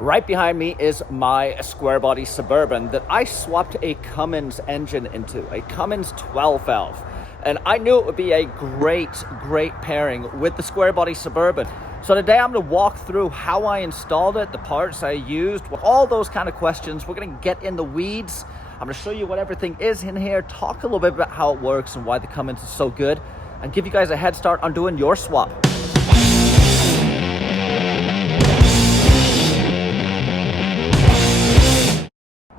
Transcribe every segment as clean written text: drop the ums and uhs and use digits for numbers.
Right behind me is my Squarebody Suburban that I swapped a Cummins engine into, a Cummins 12 valve. And I knew it would be a great pairing with the Squarebody Suburban. So today I'm going to walk through how I installed it, the parts I used, all those kind of questions. We're going to get in the weeds. I'm going to show you what everything is in here, talk a little bit about how it works and why the Cummins is so good, and give you guys a head start on doing your swap.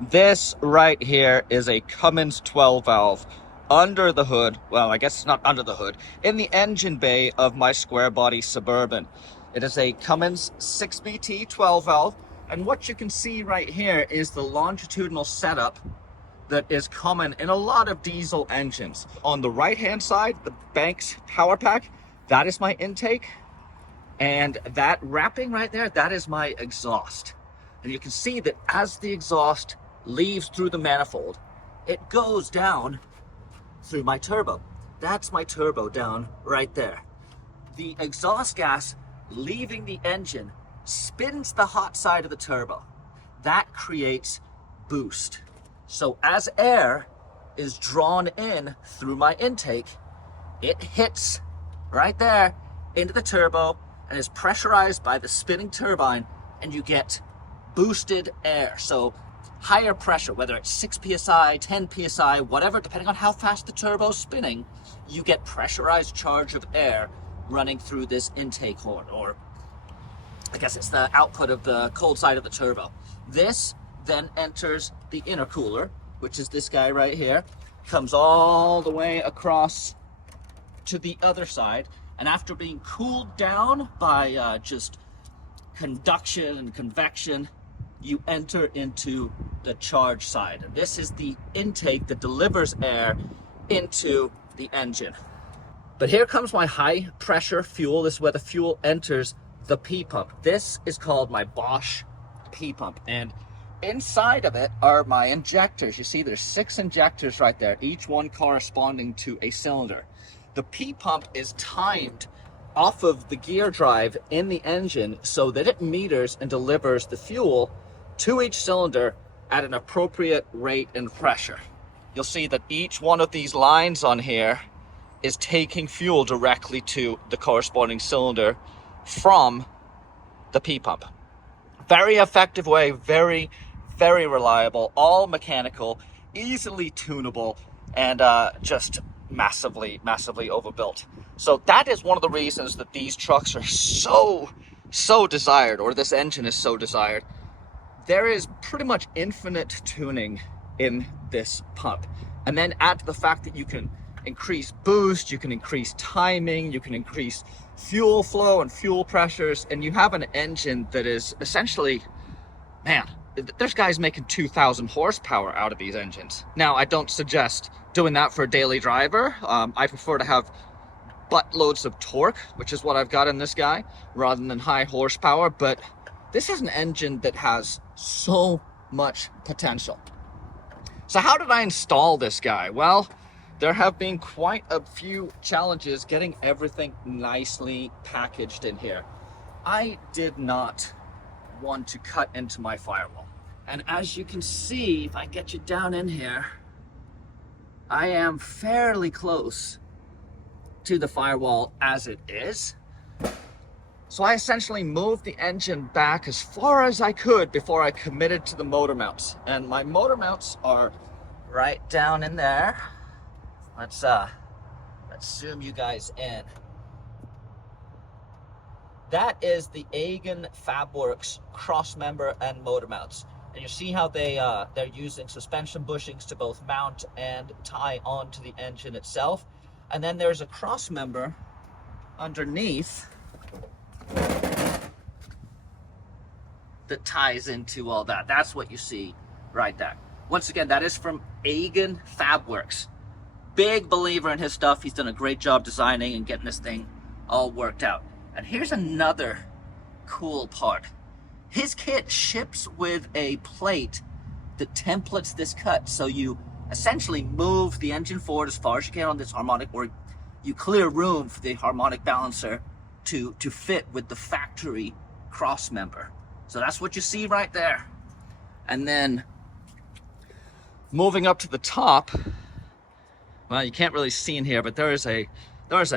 This right here is a Cummins 12 valve under the hood. Well, I guess it's not under the hood, in the engine bay of my Squarebody Suburban. It is a Cummins 6BT 12 valve, and what you can see right here is the longitudinal setup that is common in a lot of diesel engines. On the right hand side, the Banks power pack, that is my intake, and that wrapping right there, that is my exhaust. And you can see that as the exhaust leaves through the manifold, it goes down through my turbo. That's my turbo down right there. The exhaust gas leaving the engine spins the hot side of the turbo. That creates boost. So as air is drawn in through my intake, it hits right there into the turbo and is pressurized by the spinning turbine, and you get boosted air. So higher pressure, whether it's 6 psi, 10 psi, whatever, depending on how fast the turbo's spinning, you get pressurized charge of air running through this intake horn, or I guess it's the output of the cold side of the turbo. This then enters the intercooler, which is this guy right here, comes all the way across to the other side, and after being cooled down by just conduction and convection, you enter into the charge side. And this is the intake that delivers air into the engine. But here comes my high pressure fuel. This is where the fuel enters the P pump. This is called my Bosch P pump. And inside of it are my injectors. You see there's 6 injectors right there, each one corresponding to a cylinder. The P pump is timed off of the gear drive in the engine so that it meters and delivers the fuel to each cylinder at an appropriate rate and pressure. You'll see that each one of these lines on here is taking fuel directly to the corresponding cylinder from the P pump. Very effective way, very reliable, all mechanical, easily tunable, and just massively overbuilt. So that is one of the reasons that these trucks are so desired, or this engine is so desired. There is pretty much infinite tuning in this pump. And then add to the fact that you can increase boost, you can increase timing, you can increase fuel flow and fuel pressures, and you have an engine that is essentially, man, there's guys making 2,000 horsepower out of these engines. Now, I don't suggest doing that for a daily driver. I prefer to have buttloads of torque, which is what I've got in this guy, rather than high horsepower, but this is an engine that has so much potential. So how did I install this guy? Well, there have been quite a few challenges getting everything nicely packaged in here. I did not want to cut into my firewall. And as you can see, if I get you down in here, I am fairly close to the firewall as it is. So I essentially moved the engine back as far as I could before I committed to the motor mounts. And my motor mounts are right down in there. Let's zoom you guys in. That is the Agan Fab cross member and motor mounts. And you see how they're using suspension bushings to both mount and tie onto the engine itself. And then there's a cross member underneath that ties into all that. That's what you see right there. Once again, that is from Agan Fab. Big believer in his stuff. He's done a great job designing and getting this thing all worked out. And here's another cool part. His kit ships with a plate that templates this cut. So you essentially move the engine forward as far as you can on this harmonic, or you clear room for the harmonic balancer to fit with the factory cross member. So that's what you see right there. And then moving up to the top, well, you can't really see in here, but there's a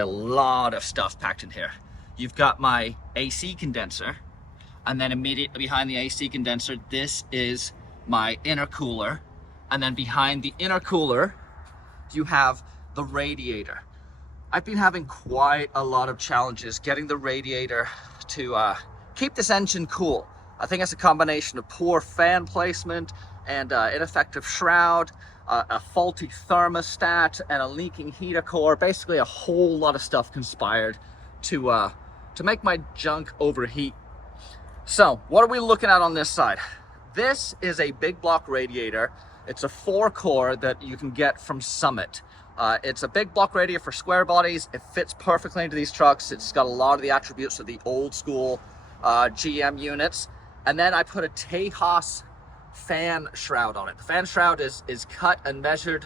lot of stuff packed in here. You've got my AC condenser, and then immediately behind the AC condenser, this is my intercooler. And then behind the intercooler, you have the radiator. I've been having quite a lot of challenges getting the radiator to keep this engine cool. I think it's a combination of poor fan placement and ineffective shroud, a faulty thermostat, and a leaking heater core. Basically, a whole lot of stuff conspired to make my junk overheat. So, what are we looking at on this side? This is a big block radiator. It's a 4-core that you can get from Summit. It's a big block radiator for square bodies. It fits perfectly into these trucks. It's got a lot of the attributes of the old school GM units. And then I put a Tejas fan shroud on it. The fan shroud is cut and measured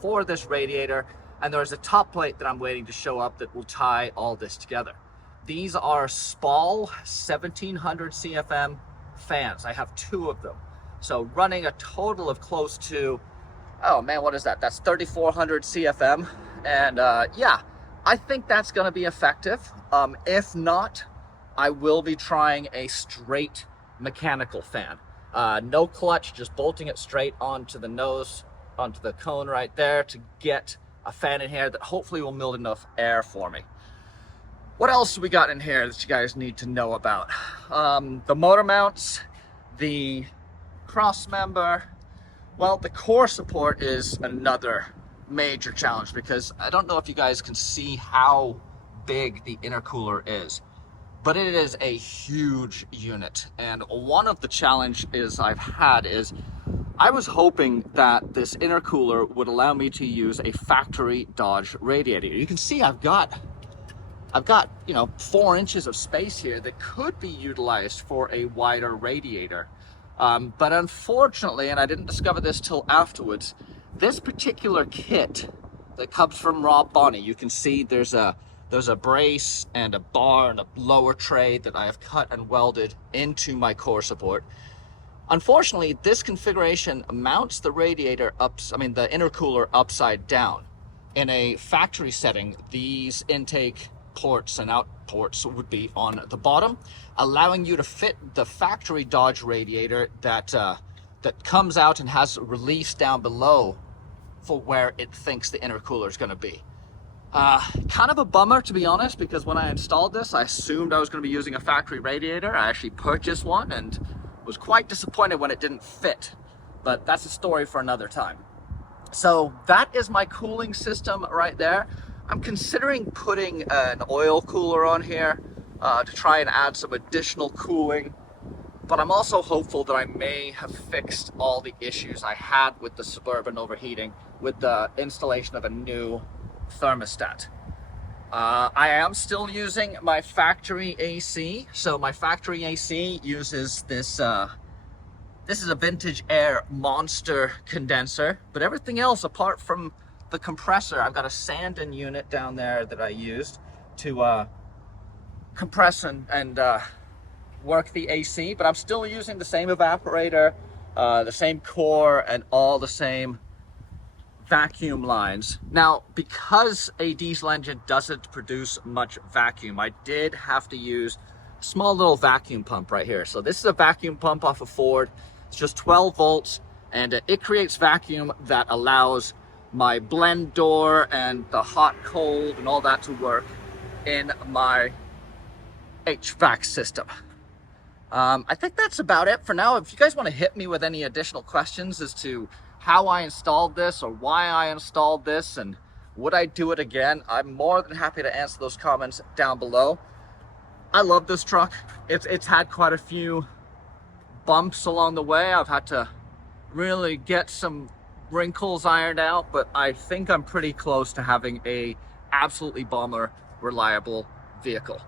for this radiator, and there's a top plate that I'm waiting to show up that will tie all this together. These are Spall 1700 CFM fans. I have 2 of them. So running a total of close to, oh man, what is that? That's 3400 CFM. And yeah, I think that's gonna be effective. If not, I will be trying a straight mechanical fan. No clutch, just bolting it straight onto the nose, onto the cone right there to get a fan in here that hopefully will build enough air for me. What else do we got in here that you guys need to know about? The motor mounts, the cross member. Well, the core support is another major challenge because I don't know if you guys can see how big the intercooler is, but it is a huge unit. And one of the challenges I've had is I was hoping that this intercooler would allow me to use a factory Dodge radiator. You can see I've got, you know, 4 inches of space here that could be utilized for a wider radiator. But unfortunately, and I didn't discover this till afterwards, this particular kit that comes from Rob Bonney, you can see there's a brace and a bar and a lower tray that I have cut and welded into my core support. Unfortunately, this configuration mounts the radiator the intercooler upside down. In a factory setting, these intake ports and out ports would be on the bottom, allowing you to fit the factory Dodge radiator that comes out and has release down below for where it thinks the intercooler is going to be. Kind of a bummer, to be honest, because when I installed this, I assumed I was going to be using a factory radiator. I actually purchased one and was quite disappointed when it didn't fit, but that's a story for another time. So that is my cooling system right there. I'm considering putting an oil cooler on here to try and add some additional cooling, but I'm also hopeful that I may have fixed all the issues I had with the Suburban overheating with the installation of a new thermostat. I am still using my factory AC. So my factory AC uses this this is a Vintage Air Monster condenser, but everything else apart from the compressor, I've got a Sandon unit down there that I used to compress and work the AC, but I'm still using the same evaporator, the same core, and all the same vacuum lines. Now, because a diesel engine doesn't produce much vacuum, I did have to use a small little vacuum pump right here. So this is a vacuum pump off of Ford. It's just 12 volts, and it creates vacuum that allows my blend door and the hot, cold, and all that to work in my HVAC system. I think that's about it for now. If you guys want to hit me with any additional questions as to how I installed this or why I installed this and would I do it again, I'm more than happy to answer those comments down below. I love this truck. It's had quite a few bumps along the way. I've had to really get some wrinkles ironed out, but I think I'm pretty close to having a absolutely bomber reliable vehicle.